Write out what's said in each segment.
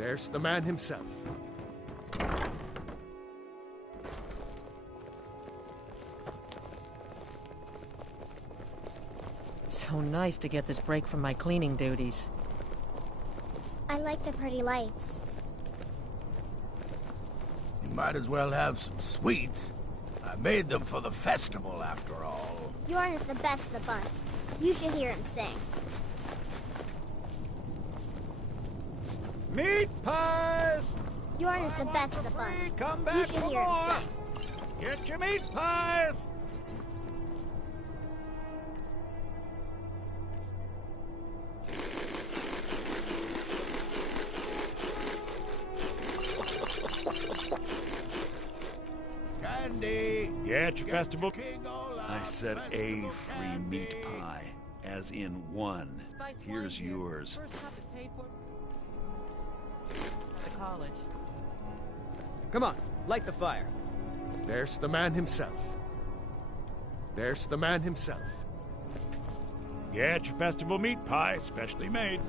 There's the man himself. So nice to get this break from my cleaning duties. I like the pretty lights. You might as well have some sweets. I made them for the festival, after all. Bjorn is the best of the bunch. You should hear him sing. Meat pies! Bjorn is the best of the bunch. Come You back should for hear him more! sing. Get your meat pies! Candy! Get your festival. I said a free meat pie, as in one. Here's yours. First cup is paid for at the college. Come on, light the fire. There's the man himself. There's the man himself. Get your festival meat pie, specially made.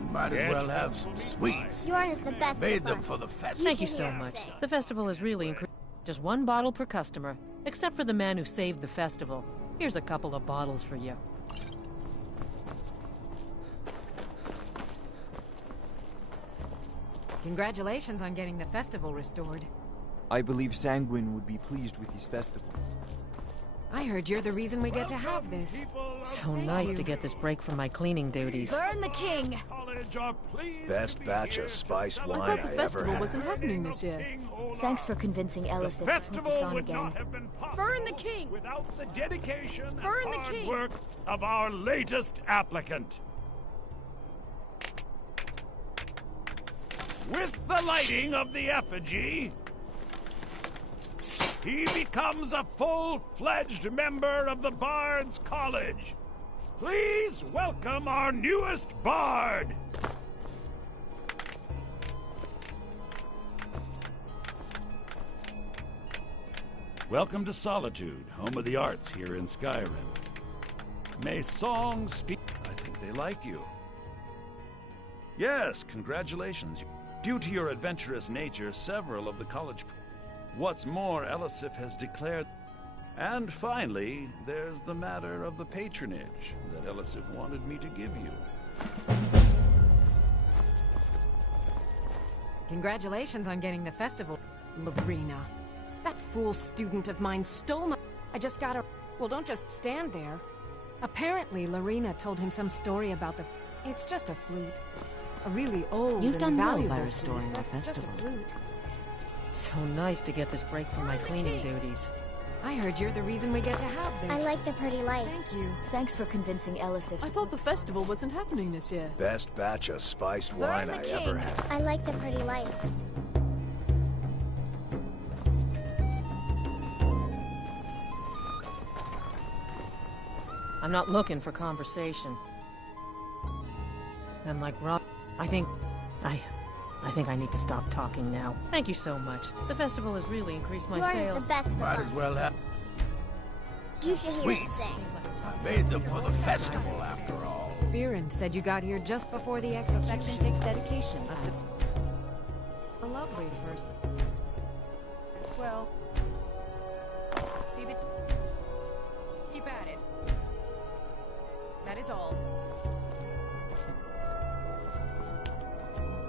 You might as well have some sweets. Bjorn is the best of Made the them bunch. for the festival. Thank you should so hear him much. sing. The festival is really increased. Just one bottle per customer, except for the man who saved the festival. Here's a couple of bottles for you. Congratulations on getting the festival restored. I believe Sanguine would be pleased with his festival. I heard you're the reason we get to have this. So nice to get this break from my cleaning duties. Burn the king! Best batch of spiced I wine thought I the ever festival had. wasn't happening this year. Thanks for convincing Ellison to put this on again. Burn the king! Without the dedication Burn and the hard king! work of our latest applicant. With the lighting of the effigy, he becomes a full-fledged member of the Bard's College. Please welcome our newest bard. Welcome to Solitude, home of the arts here in Skyrim. May song speak... I think they like you. Yes, congratulations. Due to your adventurous nature, several of the college... What's more, Elisif has declared... And finally, there's the matter of the patronage that Elisif wanted me to give you. Congratulations on getting the festival. Lorena. That fool student of mine stole my... I just got a... Well, don't just stand there. Apparently, Lorena told him some story about the... It's just a flute. A really old You've and done well valuable by restoring flute, our but just a festival. flute. So nice to get this break from my cleaning duties. I heard you're the reason we get to have this. I like the pretty lights. Thank you. Thanks for convincing Ellison. I thought the festival wasn't happening this year. Best batch of spiced wine I ever had. I like the pretty lights. I'm not looking for conversation. I'm like Rob. I think I need to stop talking now. Thank you so much. The festival has really increased my Bjorn sales. is the best of the Might as bunch. well have You should hear him sweets. sing. I made them for the festival, after all. Viren said you got here just before the execution. takes dedication. Must have... A lovely first... Swell. See the... Keep at it. That is all.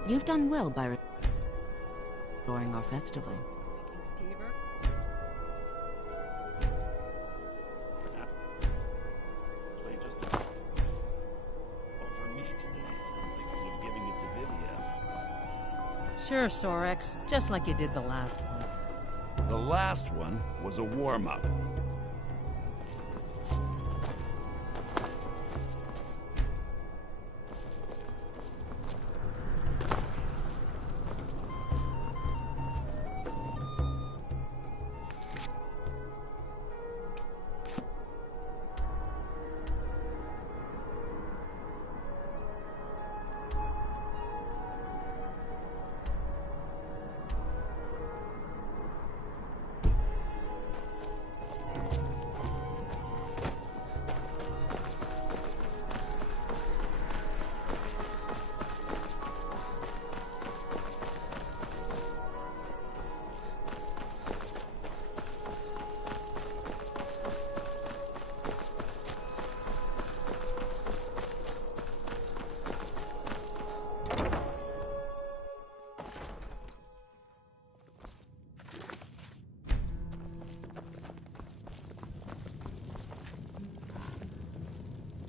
You've done well by restoring our festival. Play just a... Well, for me today, I'm thinking of giving it to Vivian. Sure, Sorex. Just like you did the last one. The last one was a warm-up.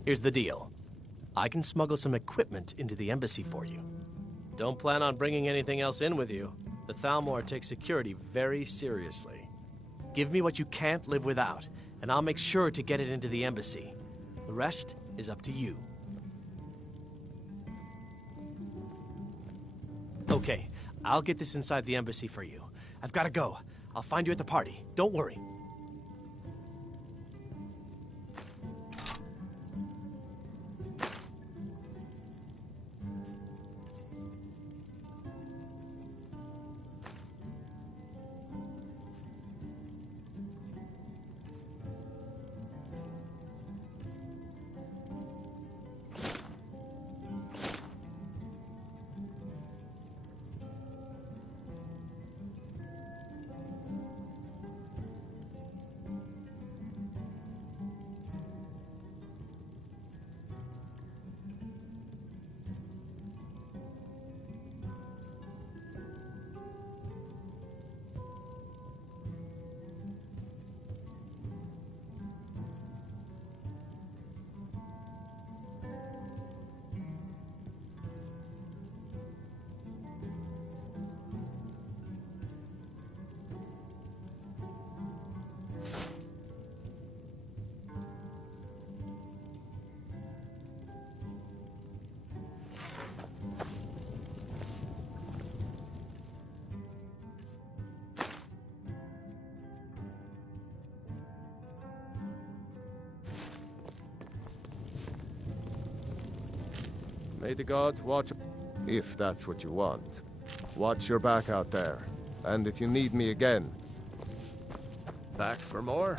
Here's the deal. I can smuggle some equipment into the embassy for you. Don't plan on bringing anything else in with you. The Thalmor takes security very seriously. Give me what you can't live without, and I'll make sure to get it into the embassy. The rest is up to you. Okay, I'll get this inside the embassy for you. I've got to go. I'll find you at the party. Don't worry. May the gods watch, if that's what you want. Watch your back out there. And if you need me again. Back for more?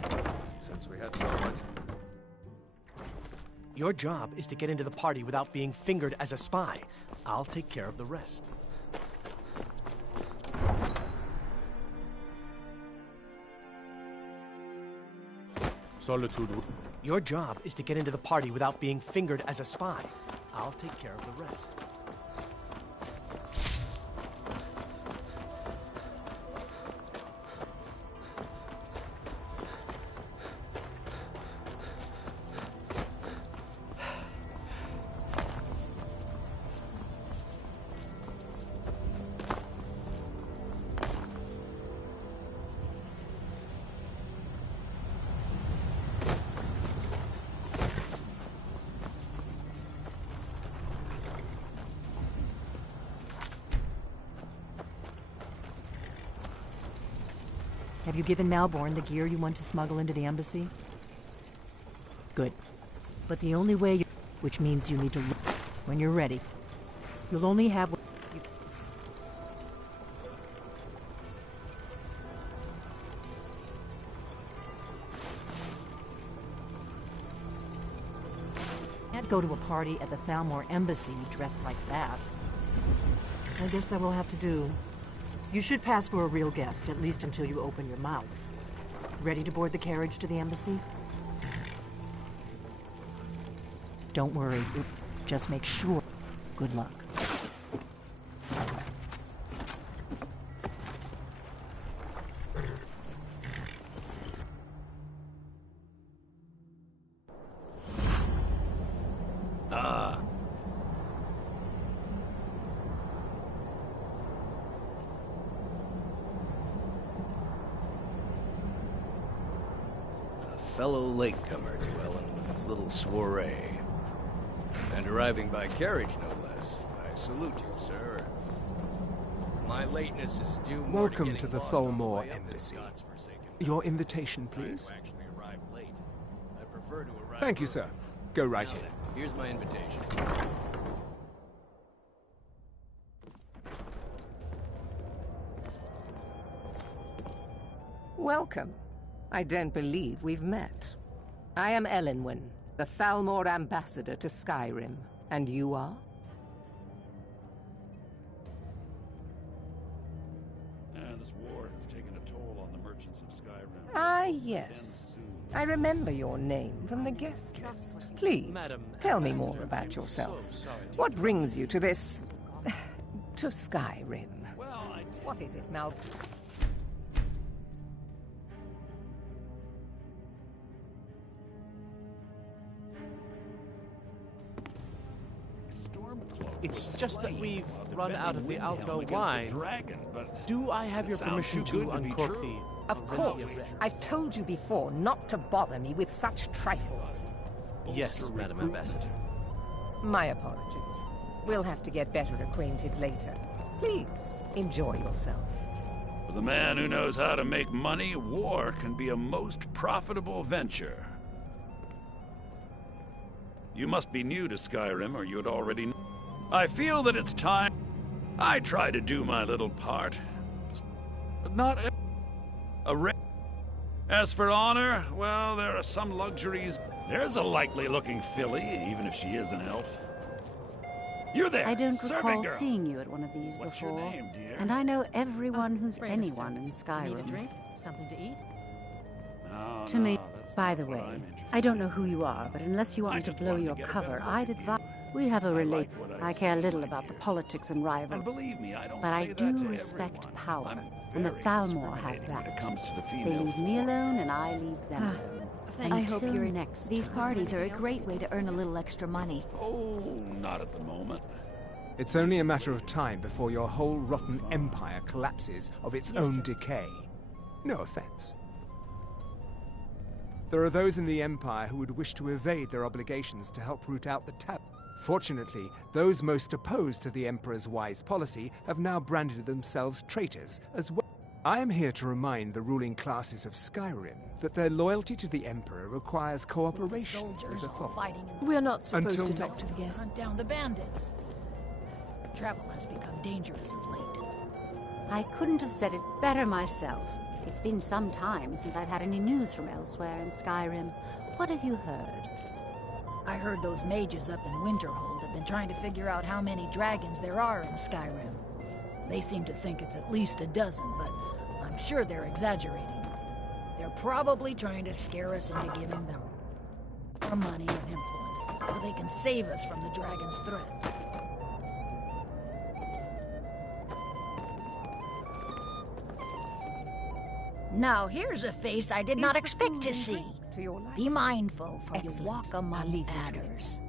Since we had so much. Your job is to get into the party without being fingered as a spy. I'll take care of the rest. Solitude. Your job is to get into the party without being fingered as a spy. I'll take care of the rest. Have you given Malborn the gear you want to smuggle into the embassy? Good. But the only way you... which means you need to look when you're ready. You'll only have what you can't go to a party at the Thalmor embassy dressed like that. I guess that will have to do. You should pass for a real guest, at least until you open your mouth. Ready to board the carriage to the embassy? Don't worry. Just make sure. Good luck. Fellow latecomer to Ellenwood's little soiree. And arriving by carriage, no less. I salute you, sir. My lateness is due more Welcome to the Thalmor Embassy. Your invitation, please. Thank you, sir. Go right in. Here's my invitation. Welcome. I don't believe we've met. I am Elenwen, the Thalmor ambassador to Skyrim. And you are? This war has taken a toll on the merchants of Skyrim. Ah, yes. I remember your name from the guest list. Please, tell me more about yourself. What brings you to this... to Skyrim? What is it, Mal... It's just that we've run out of the Alto against a wine. dragon, but Do I have your sounds permission too to good to be uncork true. the... Of course. I've told you before not to bother me with such trifles. Yes, Madam Ambassador. My apologies. We'll have to get better acquainted later. Please, enjoy yourself. For the man who knows how to make money, war can be a most profitable venture. You must be new to Skyrim, or you'd already know. I feel that it's time. I try to do my little part, but not As for honor, well, there are some luxuries. There's a likely-looking filly, even if she is an elf. You there, I don't servant recall girl. seeing you at one of these What's your before. name, dear? And I know everyone who's Fraser, anyone in Need a Skyrim. drink? Something to eat? No, To me, that's by not the what way, I'm interested I don't know who you are, but unless you want I me to just blow wanted to your get a cover, better I'd look at advise. you. We have a I like relate. what I I care see, little my about the dear. politics and rivalry. And believe me, I don't But I say do that to respect everyone. power, I'm and the very Thalmor have discriminating when that. it comes to the They female leave me form. alone, and I leave them alone. I hope Until you're next These time. parties are a great way to earn a little extra money. Oh, not at the moment. It's only a matter of time before your whole rotten empire collapses of its own decay. No offense. There are those in the Empire who would wish to evade their obligations to help root out the Tab. Fortunately, those most opposed to the Emperor's wise policy have now branded themselves traitors as well. I am here to remind the ruling classes of Skyrim that their loyalty to the Emperor requires cooperation with the Thalmor. We're not supposed Until to talk next to the guests. Hunt down the bandits. Travel has become dangerous of late. I couldn't have said it better myself. It's been some time since I've had any news from elsewhere in Skyrim. What have you heard? I heard those mages up in Winterhold have been trying to figure out how many dragons there are in Skyrim. They seem to think it's at least a dozen, but I'm sure they're exaggerating. They're probably trying to scare us into giving them more money and influence so they can save us from the dragon's threat. Now, here's a face I did not expect to see. Be mindful, for you walk among adders.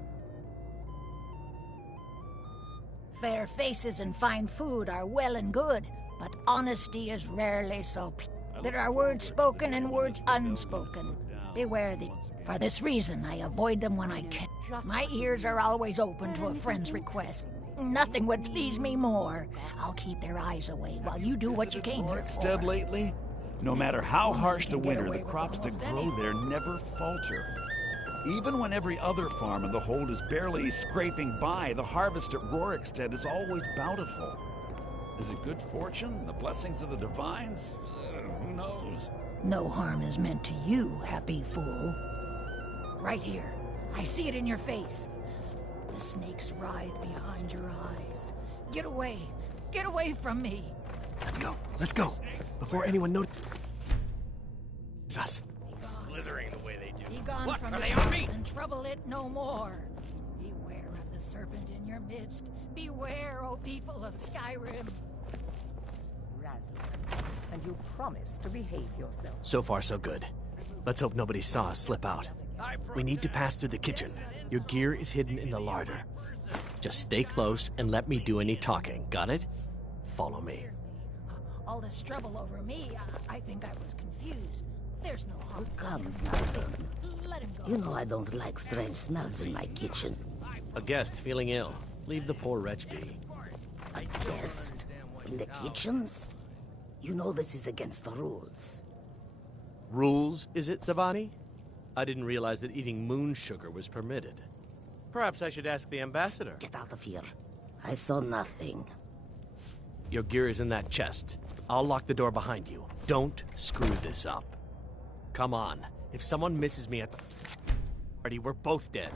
Fair faces and fine food are well and good, but honesty is rarely so. There are words spoken and words unspoken. Beware thee. For this reason, I avoid them when I can. My ears are always open to a friend's request. Nothing would please me more. I'll keep their eyes away while you do what you came here for. Dead lately? No matter how harsh the winter, the crops that grow there never falter. Even when every other farm in the hold is barely scraping by, the harvest at Rorikstead is always bountiful. Is it good fortune? The blessings of the divines? Who knows? No harm is meant to you, happy fool. Right here. I see it in your face. The snakes writhe behind your eyes. Get away. Get away from me. Let's go. Let's go. Before anyone notices us. Slithering the way they do. Be gone What? from Are this they on me? house and trouble it no more. Beware of the serpent in your midst. Beware, O people of Skyrim. Razlan, and you promise to behave yourself. So far, so good. Let's hope nobody saw us slip out. We need to pass through the kitchen. Your gear is hidden in the larder. Just stay close and let me do any talking. Got it? Follow me. All this trouble over me, I think I was confused. There's no harm. Comes, madam. Let him go. You know I don't like strange smells in my kitchen. A guest feeling ill. Leave the poor wretch be. A guest? In the kitchens? You know this is against the rules. Rules, is it, Savani? I didn't realize that eating moon sugar was permitted. Perhaps I should ask the ambassador. Get out of here. I saw nothing. Your gear is in that chest. I'll lock the door behind you. Don't screw this up. Come on. If someone misses me at the party, we're both dead.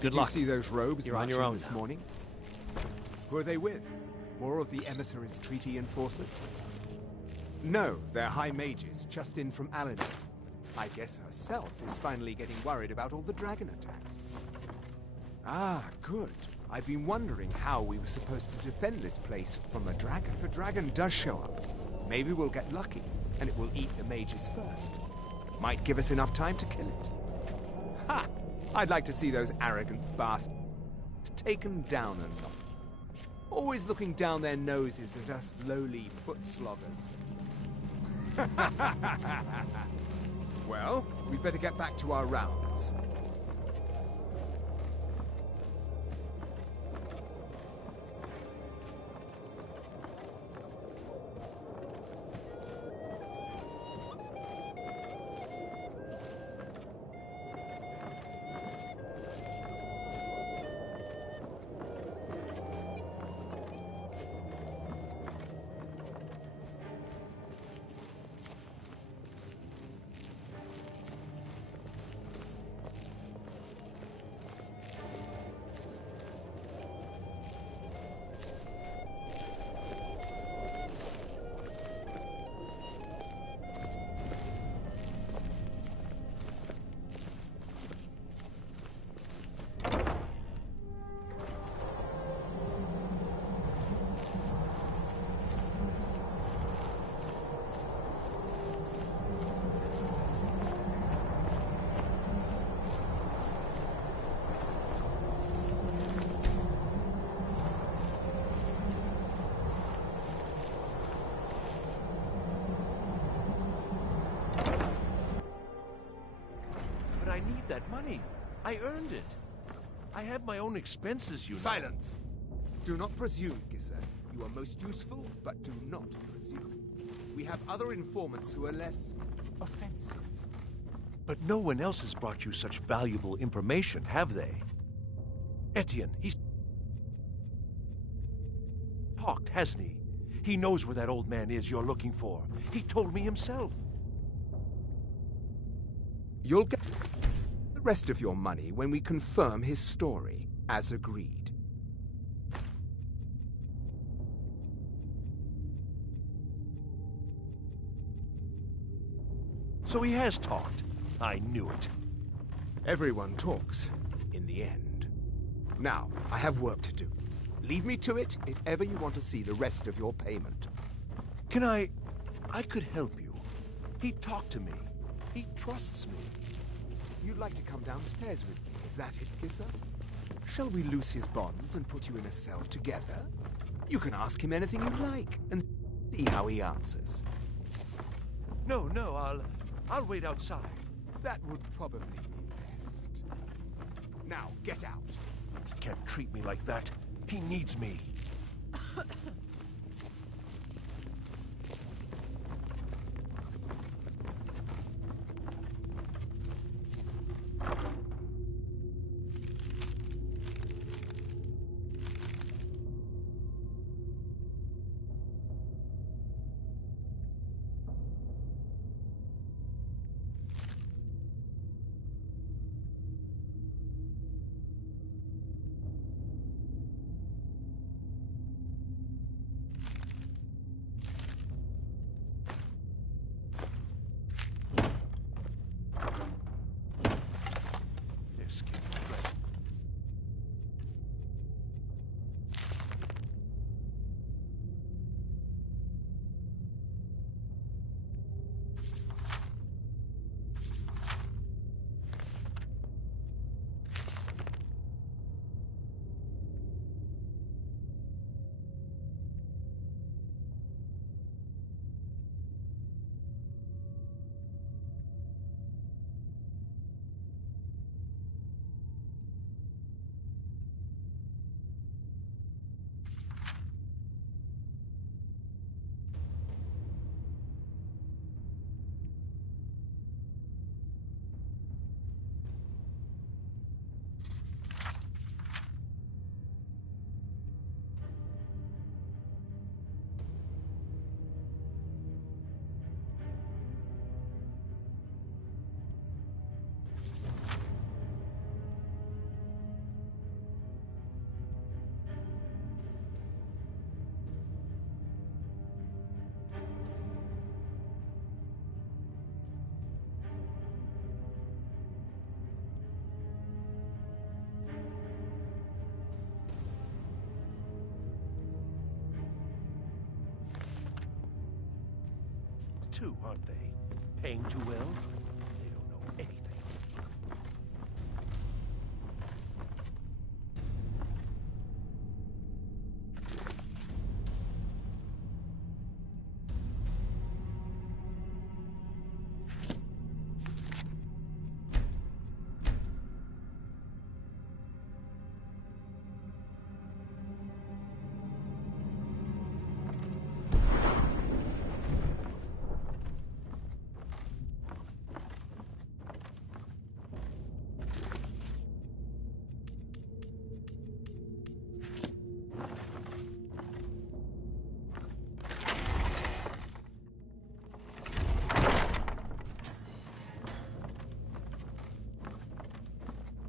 Good luck. Did you see those robes You're on marching your own this now. morning? Who are they with? More of the emissaries' treaty enforcers? No, they're high mages, just in from Alan. I guess herself is finally getting worried about all the dragon attacks. Ah, good. I've been wondering how we were supposed to defend this place from a dragon. If a dragon does show up, maybe we'll get lucky, and it will eat the mages first. Might give us enough time to kill it. Ha! I'd like to see those arrogant bastards taken down a notch. Always looking down their noses at us lowly foot sloggers. Well, we'd better get back to our rounds. I need that money. I earned it. I have my own expenses, you know. Silence! Do not presume, Gisser. You are most useful, but do not presume. We have other informants who are less offensive. But no one else has brought you such valuable information, have they? Etienne, he's talked, hasn't he? He knows where that old man is you're looking for. He told me himself. You'll get the rest of your money when we confirm his story, as agreed. So he has talked. I knew it. Everyone talks, in the end. Now, I have work to do. Leave me to it if ever you want to see the rest of your payment. Can I could help you. He talked to me. He trusts me. You'd like to come downstairs with me, is that it, Gisser? Shall we loose his bonds and put you in a cell together? You can ask him anything you like, and see how he answers. No, I'll wait outside. That would probably be best. Now, get out. He can't treat me like that. He needs me. too, aren't they? Paying too well? They don't know anything.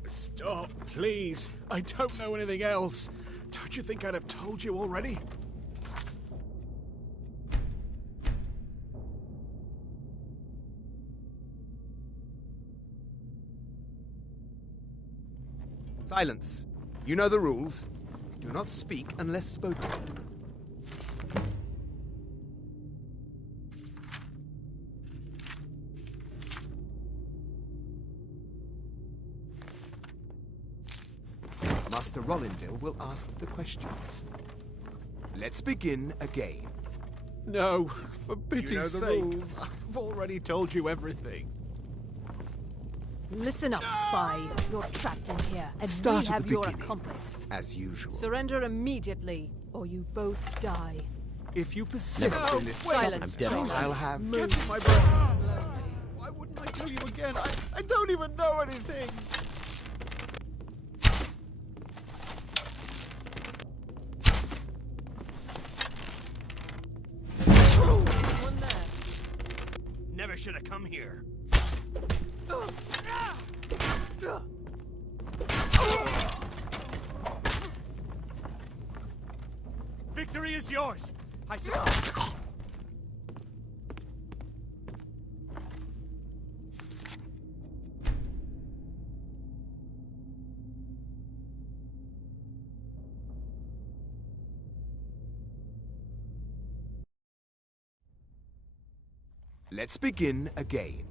Stop, please. I don't know anything else. Don't you think I'd have told you already? Silence. You know the rules. Do not speak unless spoken. Master Rollindil will ask the questions. Let's begin again. No, for pity's You know the sake. rules. I've already told you everything. Listen up, spy. You're trapped in here, and Start we at have the your beginning. accomplice. As usual. Surrender immediately, or you both die. If you persist in this Silence. stubbornness, I'll have... Catching my breath. Why wouldn't I tell you again? I don't even know anything. One there. Never should have come here. Victory is yours. I suppose. Let's begin again.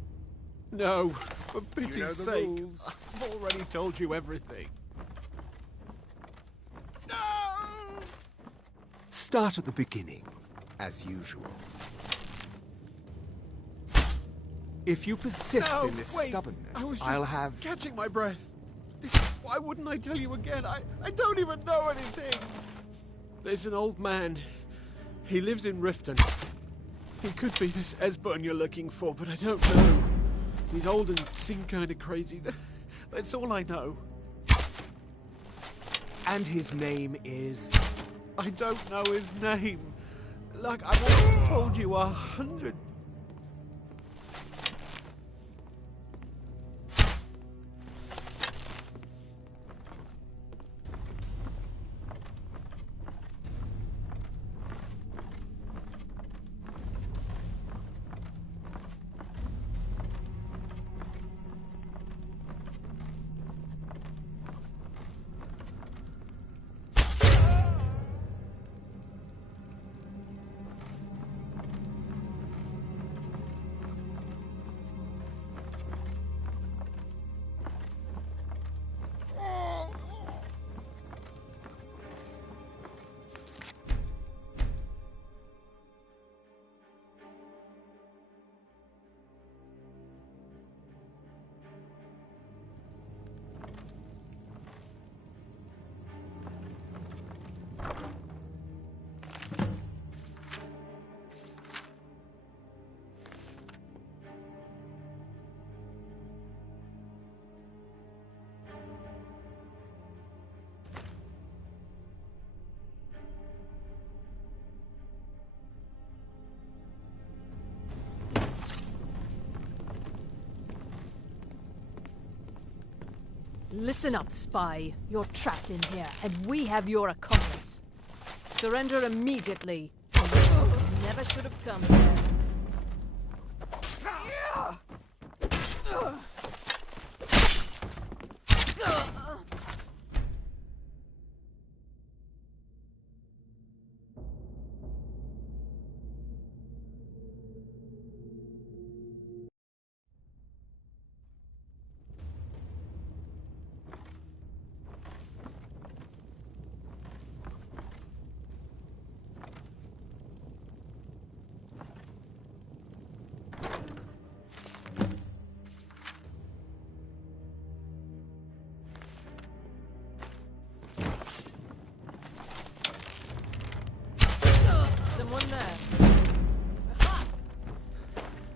No, for pity's You know the sake. rules. I've already told you everything. Start at the beginning, as usual. If you persist No, in this wait. stubbornness, I was just I'll have... catching my breath. Why wouldn't I tell you again? I don't even know anything. There's an old man. He lives in Riften. He could be this Esbern you're looking for, but I don't know. He's old and seemed kind of crazy. That's all I know. And his name is... I don't know his name. Like I've already told you 100. Listen up, spy. You're trapped in here, and we have your accomplice. Surrender immediately, or you never should have come here.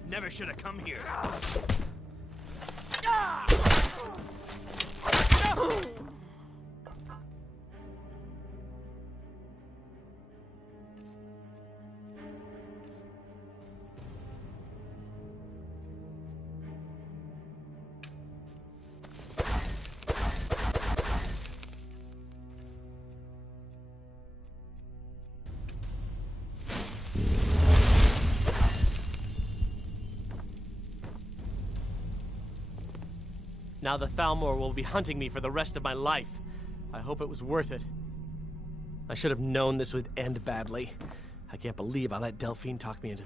Never should have come here. Now the Thalmor will be hunting me for the rest of my life. I hope it was worth it. I should have known this would end badly. I can't believe I let Delphine talk me into...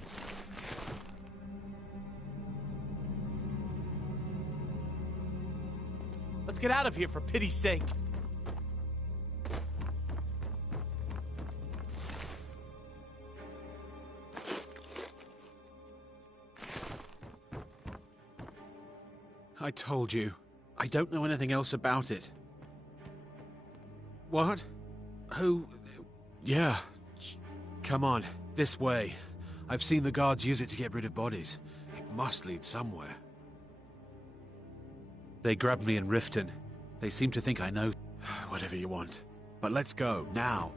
Let's get out of here, for pity's sake. I told you. I don't know anything else about it. What? Who? Yeah. Come on, this way. I've seen the guards use it to get rid of bodies. It must lead somewhere. They grabbed me in Riften. They seem to think I know... Whatever you want. But let's go, now.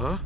Huh?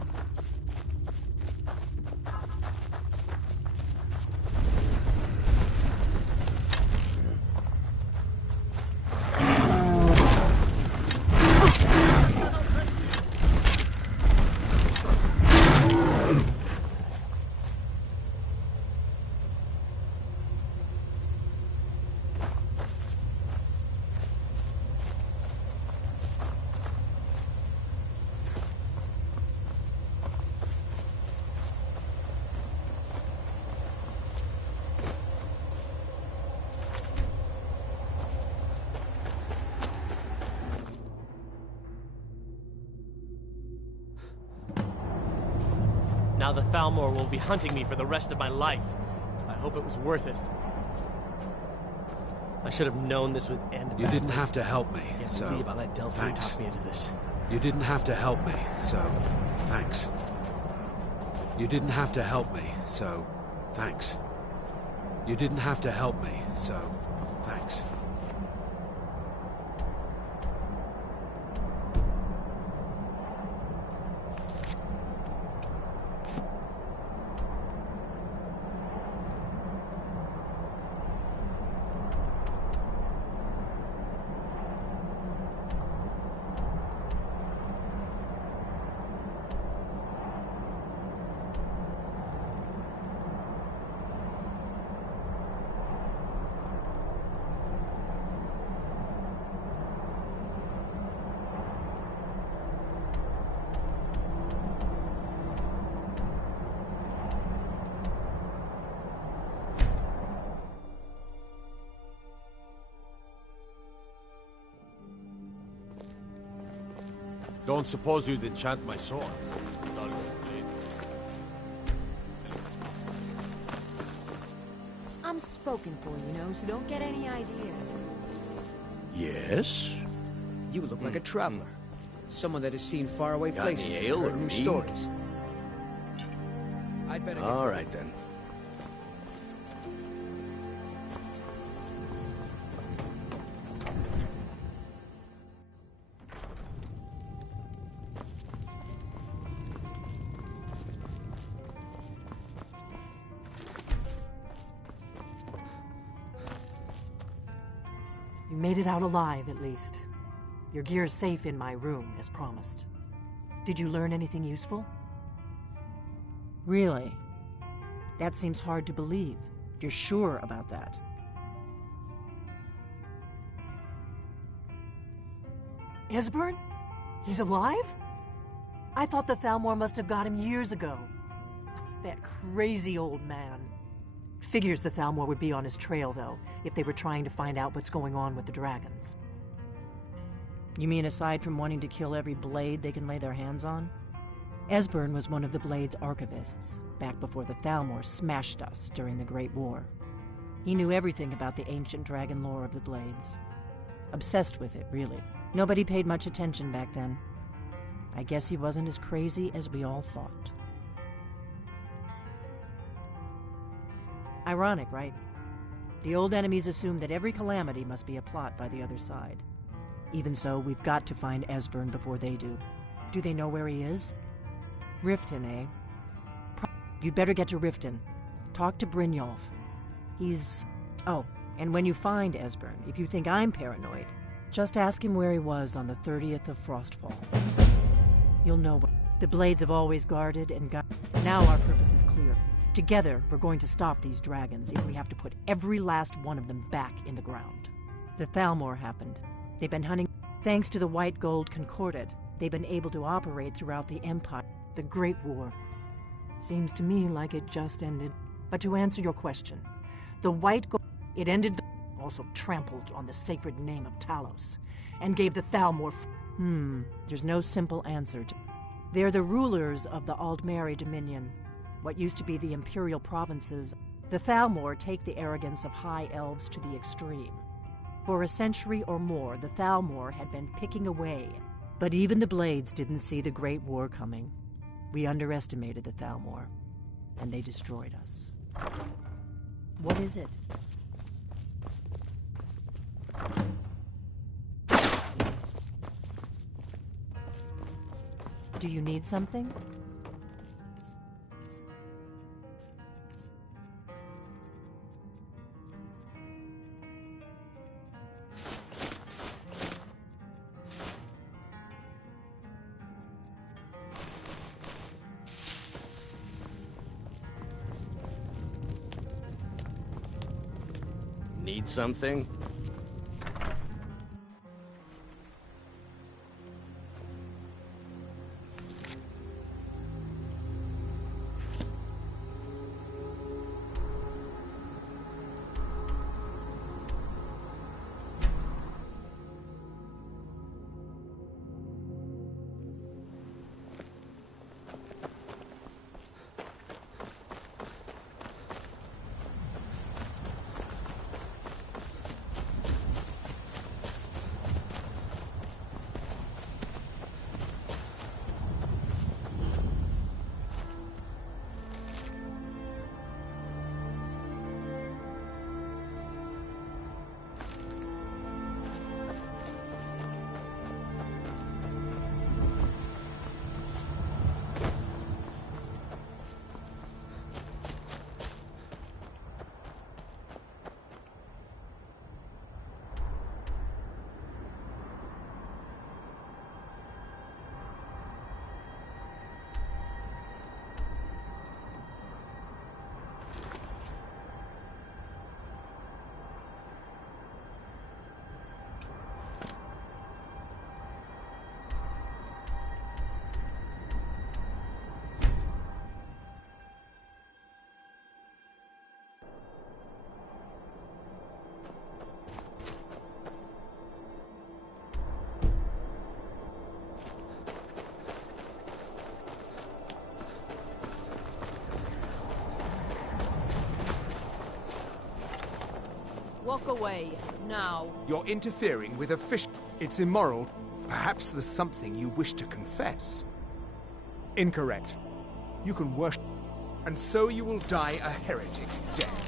Now the Thalmor will be hunting me for the rest of my life. I hope it was worth it. I should have known this would end badly. You didn't have to help me, so... I can't believe I let Delphine talk me into this. You didn't have to help me, so... Thanks. You didn't have to help me, so... Thanks. You didn't have to help me, so... Thanks. Don't suppose you'd enchant my sword? I'm spoken for, you know, so don't get any ideas. Yes? You look like a traveler. Someone that has seen faraway Got places any and ale heard or new mead? stories. I'd better All right, then. You made it out alive, at least. Your gear's safe in my room, as promised. Did you learn anything useful? Really? That seems hard to believe. You're sure about that? Esbern? He's alive? I thought the Thalmor must have got him years ago. That crazy old man. Figures the Thalmor would be on his trail, though, if they were trying to find out what's going on with the dragons. You mean aside from wanting to kill every blade they can lay their hands on? Esbern was one of the Blade's archivists, back before the Thalmor smashed us during the Great War. He knew everything about the ancient dragon lore of the Blades. Obsessed with it, really. Nobody paid much attention back then. I guess he wasn't as crazy as we all thought. Ironic, right? The old enemies assumed that every calamity must be a plot by the other side. Even so, we've got to find Esbern before they do. Do they know where he is? Riften, eh? You'd better get to Riften. Talk to Brynjolf. He's... Oh, and when you find Esbern, if you think I'm paranoid, just ask him where he was on the 30th of Frostfall. You'll know what... The Blades have always guarded and guided. Now our purpose is clear. Together, we're going to stop these dragons if we have to put every last one of them back in the ground. The Thalmor happened. They've been hunting. Thanks to the White Gold Concordat, they've been able to operate throughout the Empire. The Great War. Seems to me like it just ended. But to answer your question, the White Gold... It ended... Also trampled on the sacred name of Talos, and gave the Thalmor... There's no simple answer to... They're the rulers of the Aldmeri Dominion, what used to be the Imperial provinces. The Thalmor take the arrogance of high elves to the extreme. For a century or more, the Thalmor had been picking away. But even the Blades didn't see the Great War coming. We underestimated the Thalmor, and they destroyed us. What is it? Do you need something? Need something? Walk away, now. You're interfering with official... It's immoral. Perhaps there's something you wish to confess. Incorrect. You can worship... And so you will die a heretic's death.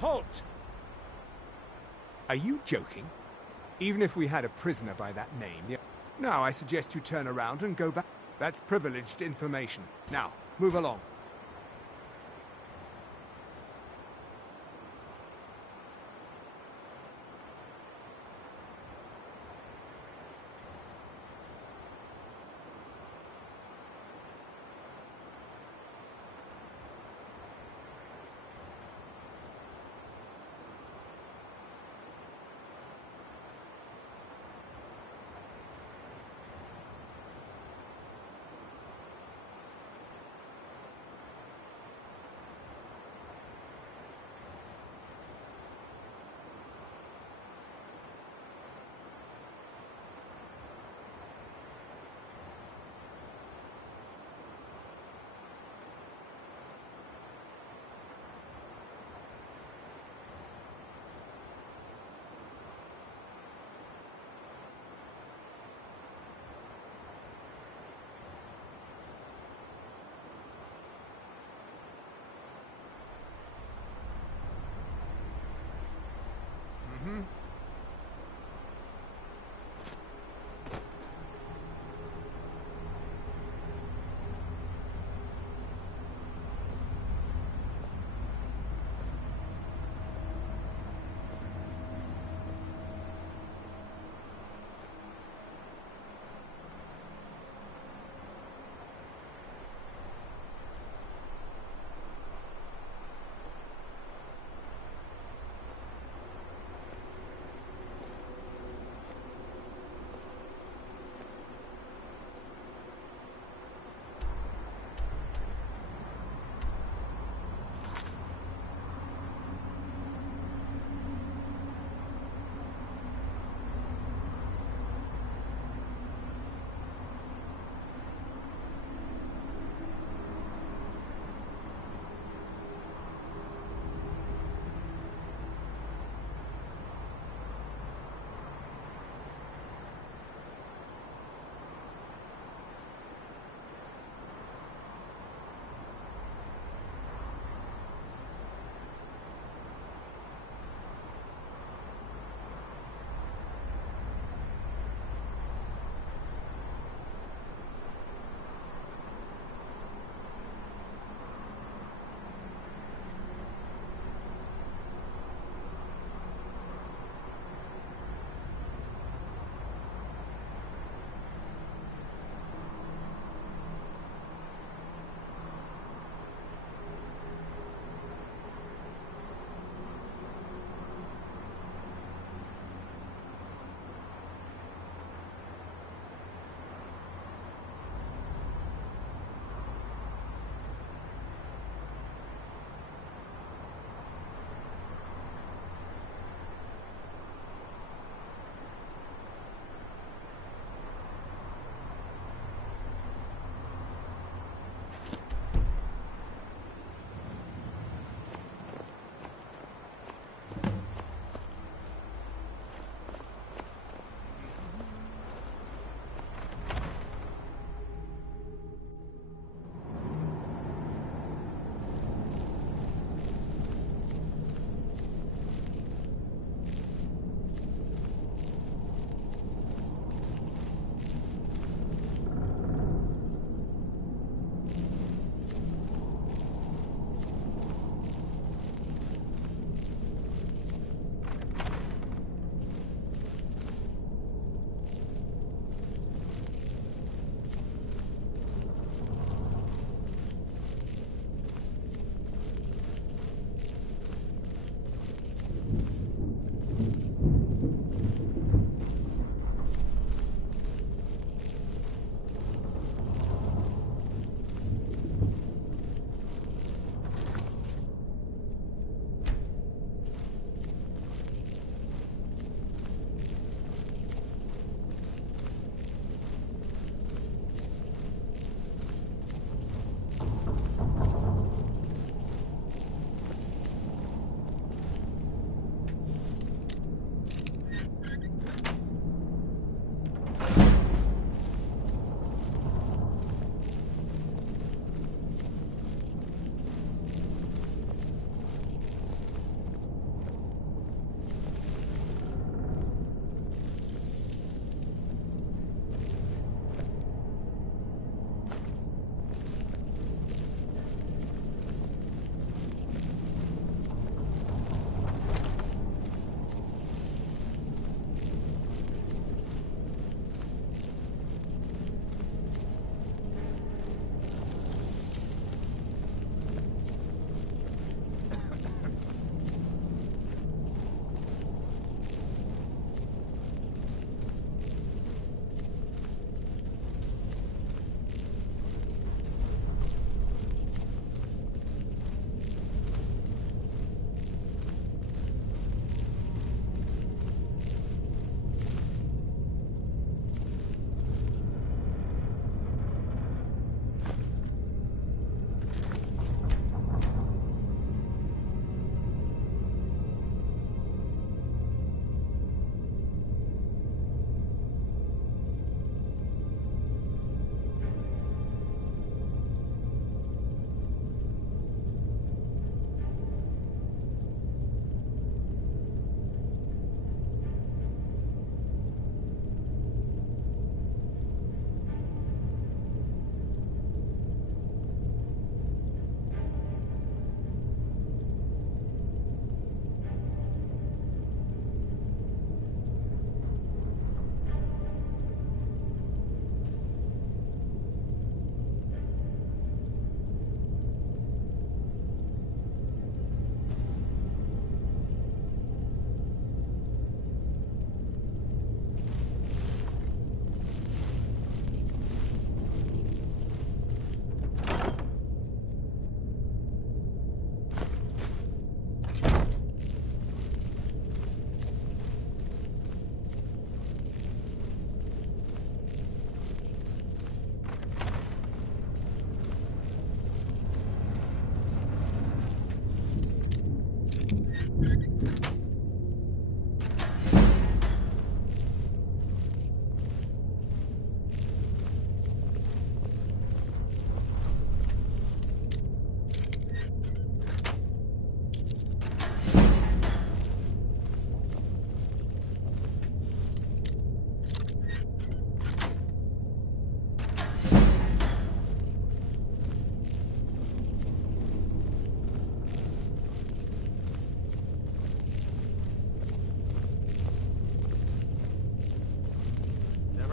Halt! Are you joking? Even if we had a prisoner by that name... Now I suggest you turn around and go back. That's privileged information. Now, move along.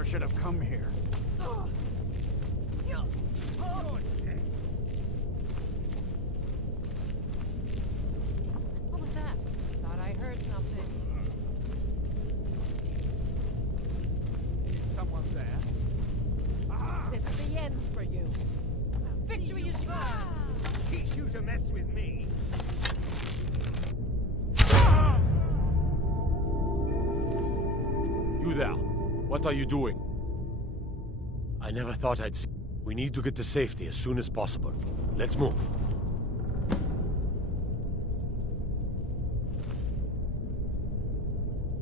should have come here. What was that? Thought I heard something. Is someone there? This is the end for you. Victory is yours. Teach you to mess with me. You there. What are you doing? I never thought I'd see. We need to get to safety as soon as possible. Let's move.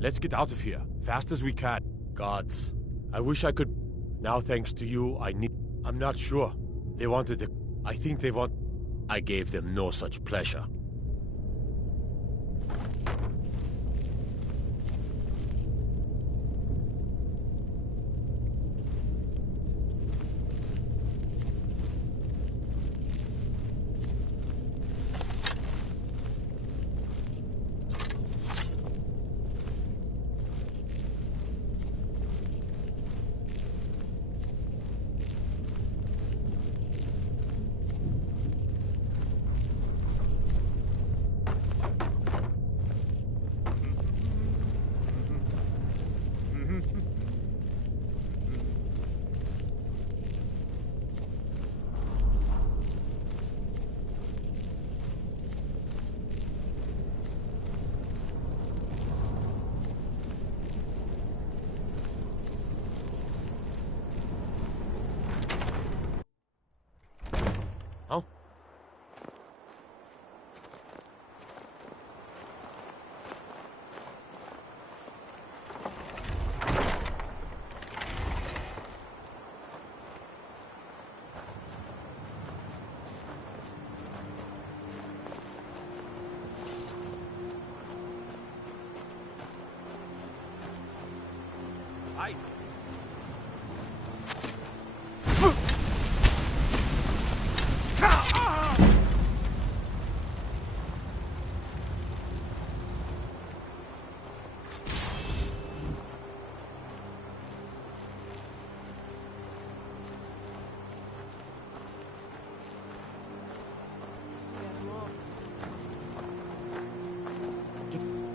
Let's get out of here, fast as we can. Gods, I wish I could... Now thanks to you, I'm not sure. They wanted to... I think they want... I gave them no such pleasure. Fight!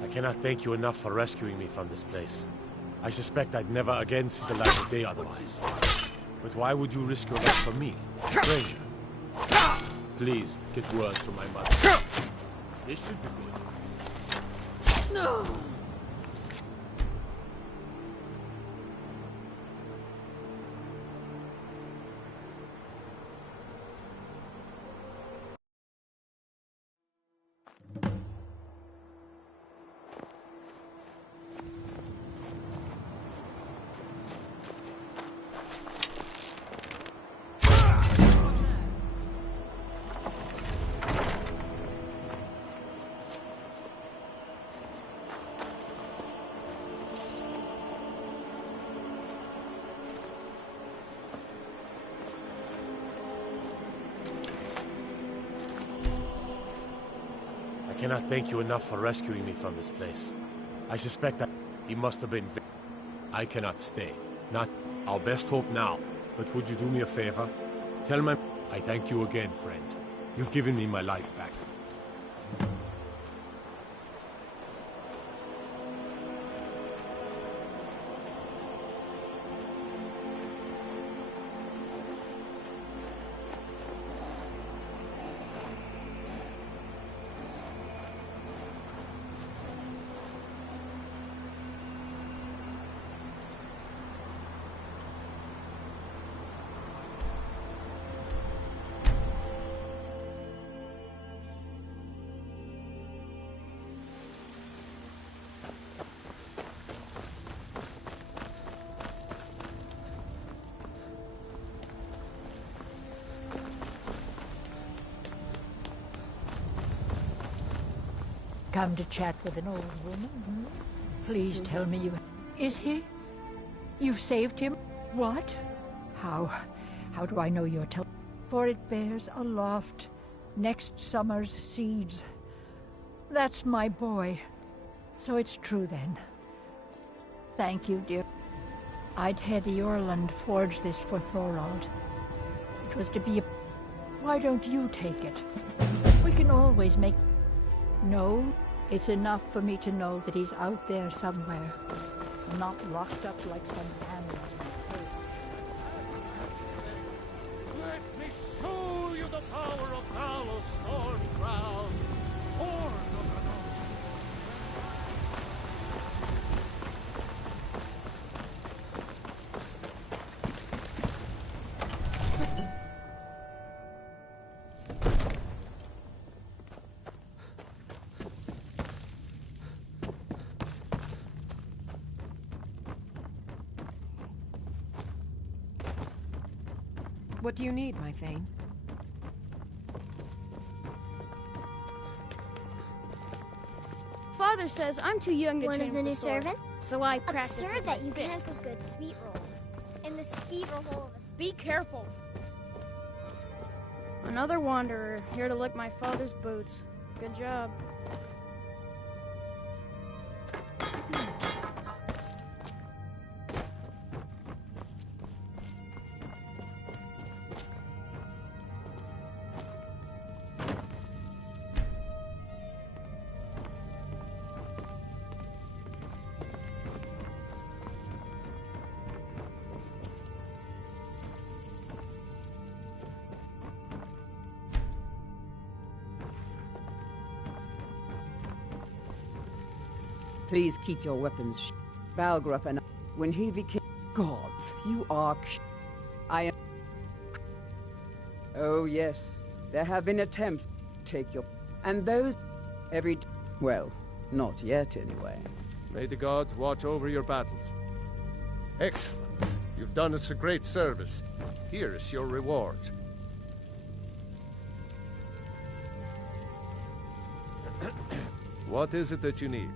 I cannot thank you enough for rescuing me from this place. I suspect I'd never again see the light of day otherwise. But why would you risk your life for me, stranger? Please, get word to my mother. This should be good. No. I cannot thank you enough for rescuing me from this place. I suspect that he must have been... I cannot stay. Not our best hope now. But would you do me a favor? Tell my... I thank you again, friend. You've given me my life back. Come to chat with an old woman? Hmm? Please tell me you... Is he? You've saved him? What? How do I know you're telling? For it bears aloft next summer's seeds. That's my boy. So it's true then. Thank you, dear. I'd had Eorland forge this for Thorald. It was to be a... Why don't you take it? We can always make... No, it's enough for me to know that he's out there somewhere. Not locked up like some animal in a cage. Let me show you the power of Talos Stormcrown, Horn of the North. What do you need, my Thane? Father says I'm too young to One train of the with new sword, servants? so I practice Absurd with that my you can't fists. cook good sweet rolls. In the skeever hole of a... Be careful. Another wanderer here to lick my father's boots. Good job. Please keep your weapons. Balgrup and I, when he became gods, you are. I am. Oh yes, there have been attempts to take your, and those every. Well, not yet anyway. May the gods watch over your battles. Excellent. You've done us a great service. Here is your reward. What is it that you need?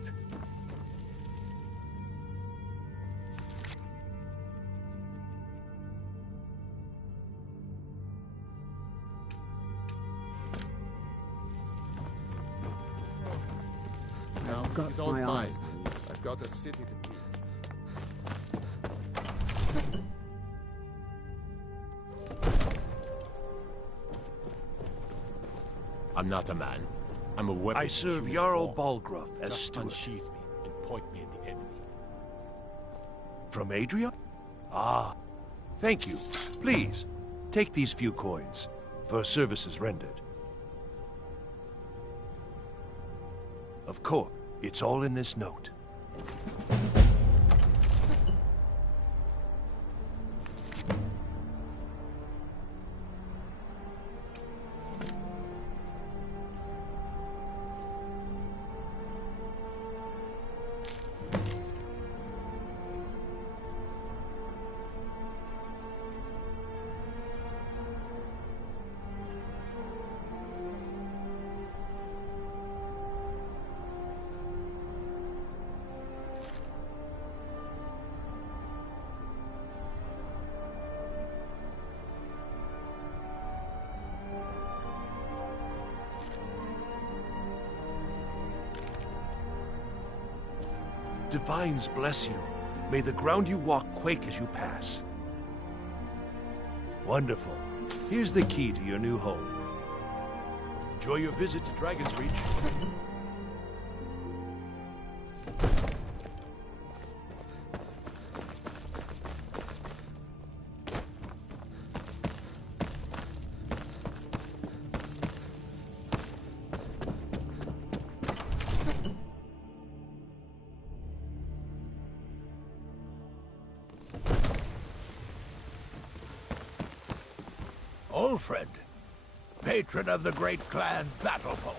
Got Don't my mind. eyes. I've got a city to keep. I'm not a man. I'm a weapon. I serve in human Jarl form. Balgruff as Just steward. unsheath me and point me at the enemy. From Adria? Ah, thank you. Please, take these few coins for services rendered. Of course, it's all in this note. Divines bless you. May the ground you walk quake as you pass. Wonderful. Here's the key to your new home. Enjoy your visit to Dragon's Reach. Ulfred, patron of the great clan Battleford.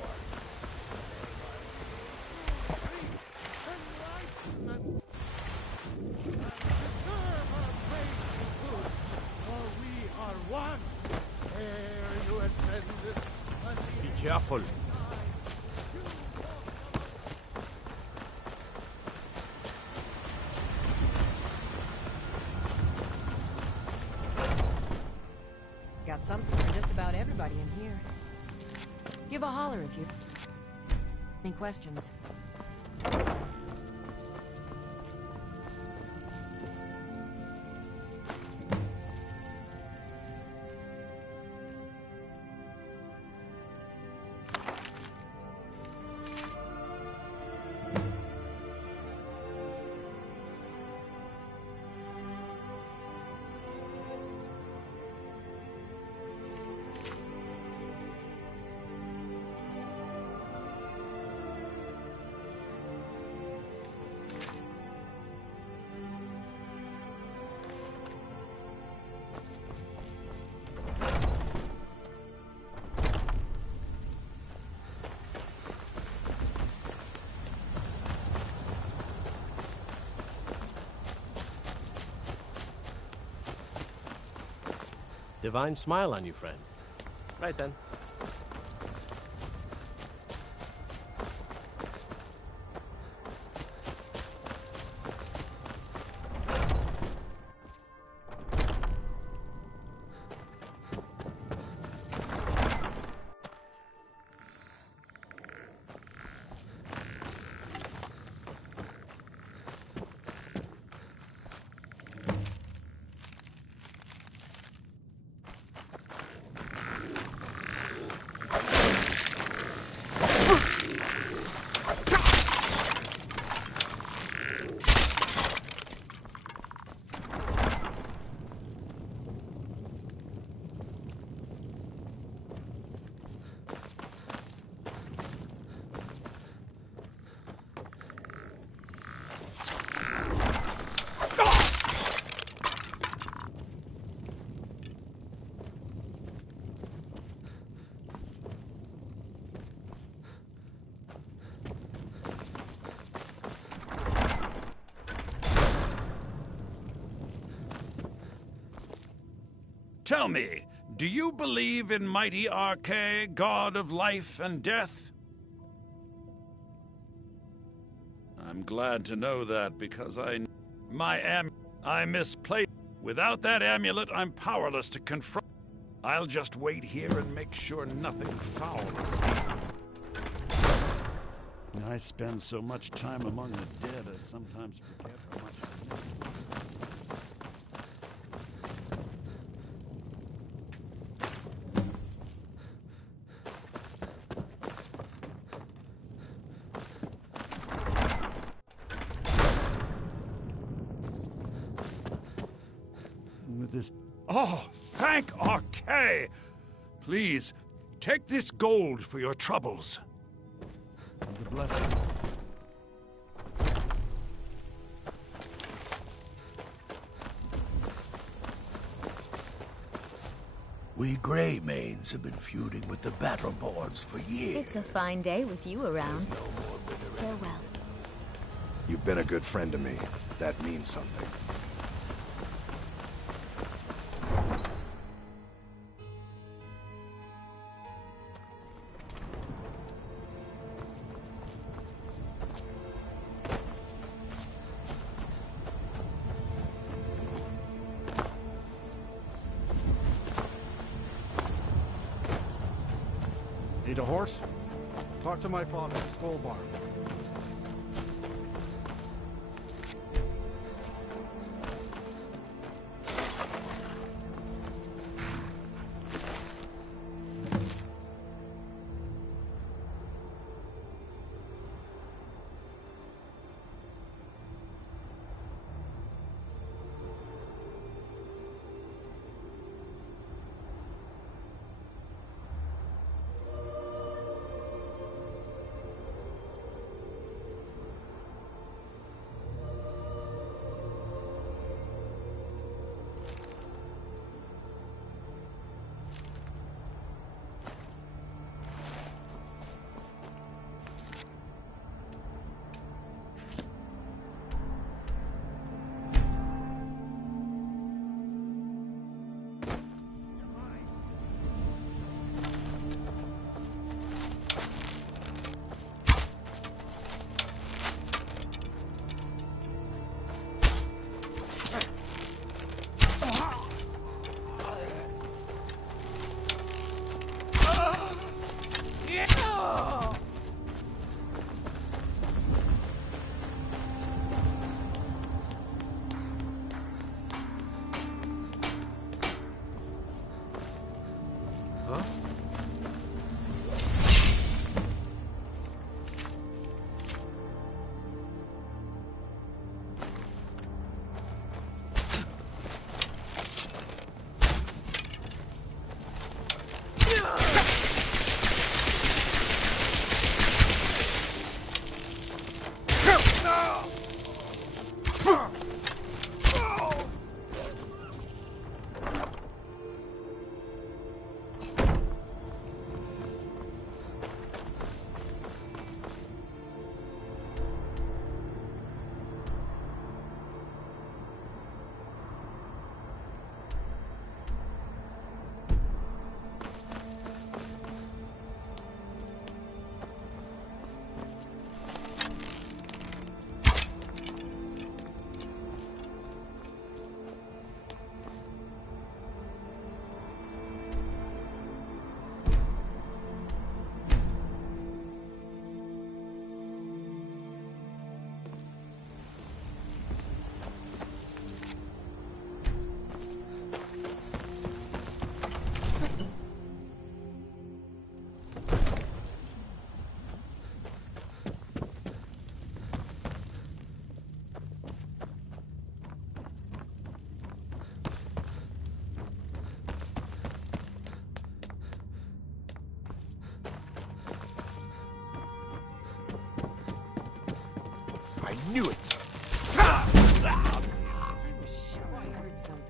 Be careful. Got something for just about everybody in here. Give a holler if you... Any questions? Divine smile on you, friend. Right then. Tell me, do you believe in mighty Arche, god of life and death? I'm glad to know that because I misplaced. Without that amulet, I'm powerless to confront. I'll just wait here and make sure nothing foul escapes. I spend so much time among the dead, I sometimes forget how much I know. With this... Oh, thank Arche! Please, take this gold for your troubles. The blessing. We Greymanes have been feuding with the Battleborns for years. It's a fine day with you around. Farewell. You've been a good friend to me. That means something. Need a horse? Talk to my father, Skull Barn. I knew it! I was sure I heard something.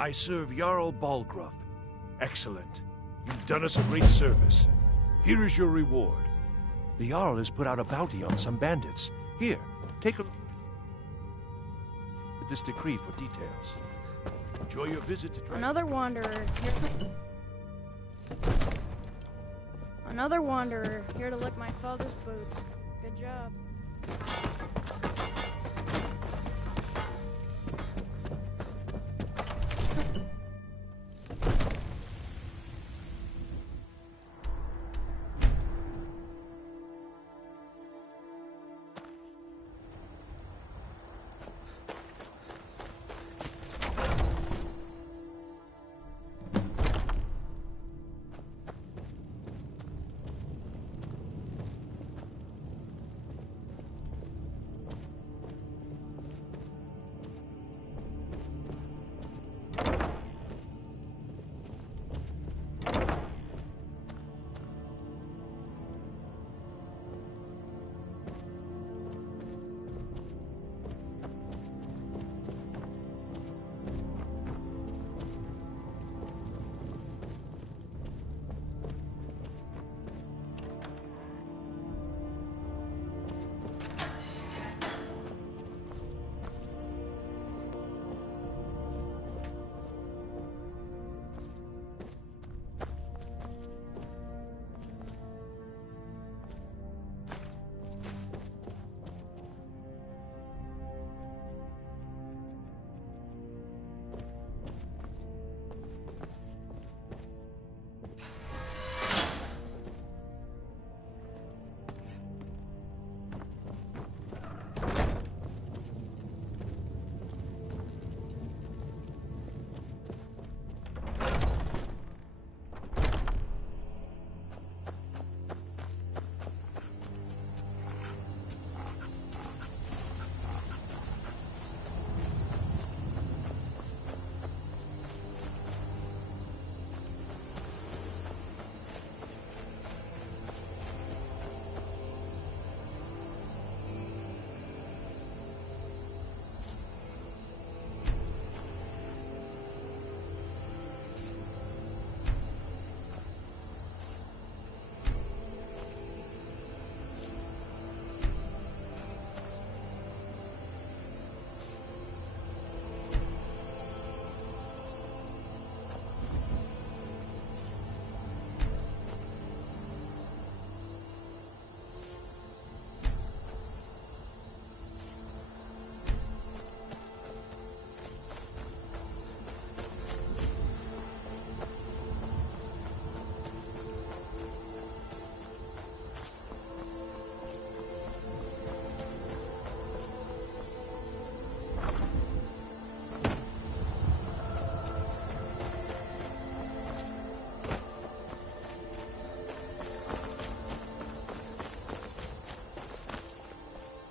I serve Jarl Balgruff. Excellent. You've done us a great service. Here is your reward. The Jarl has put out a bounty on some bandits. Here, take a look at this decree for details. Enjoy your visit to Another wanderer here to lick my father's boots. Good job.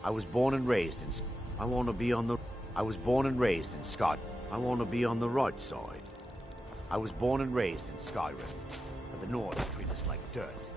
I was born and raised in... I want to be on the... I was born and raised in Scotland. I want to be on the right side. I was born and raised in Skyrim, but the North treat us like dirt.